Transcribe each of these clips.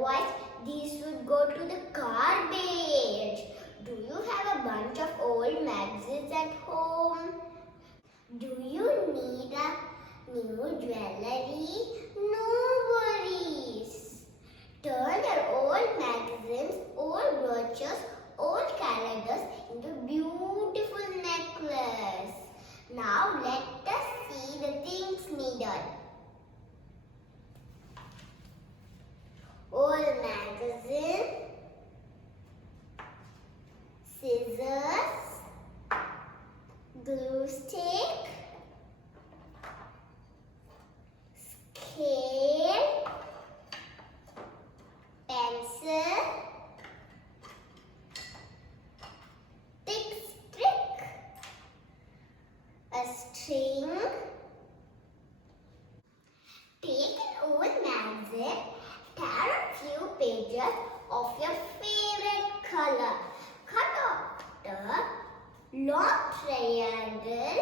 Otherwise, these would go to the garbage. Do you have a bunch of old magazines at home? Do you need a new jewelry? No worries. Turn your old magazines, old brochures, old calendars into beautiful necklace. Now let us see the things needed. Old magazine, scissors, glue stick, scale, pencil, thick stick, a string. Take an old magazine, tear a few pages of your favorite color. Cut off the long triangle.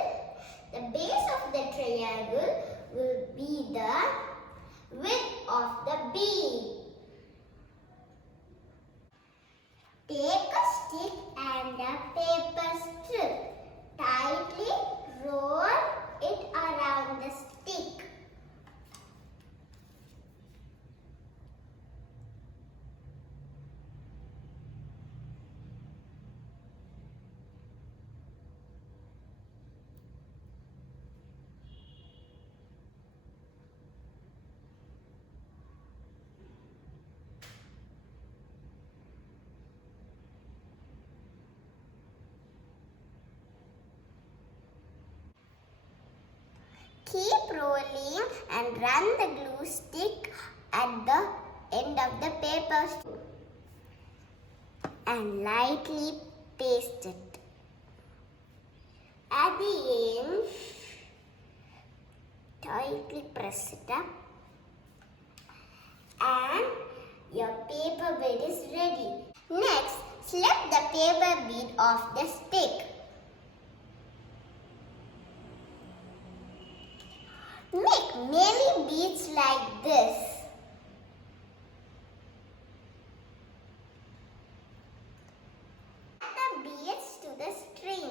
The base of the triangle will be the width of the bead. Take a stick and a paper strip. Tightly roll it around the stick. Keep rolling and run the glue stick at the end of the paper strip and lightly paste it. At the end, tightly press it up and your paper bead is ready. Next, slip the paper bead off the stick. Make many beads like this. Add the beads to the string.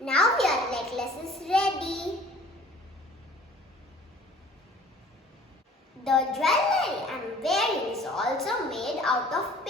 Now your necklace is ready. The jewelry I'm wearing is also made out of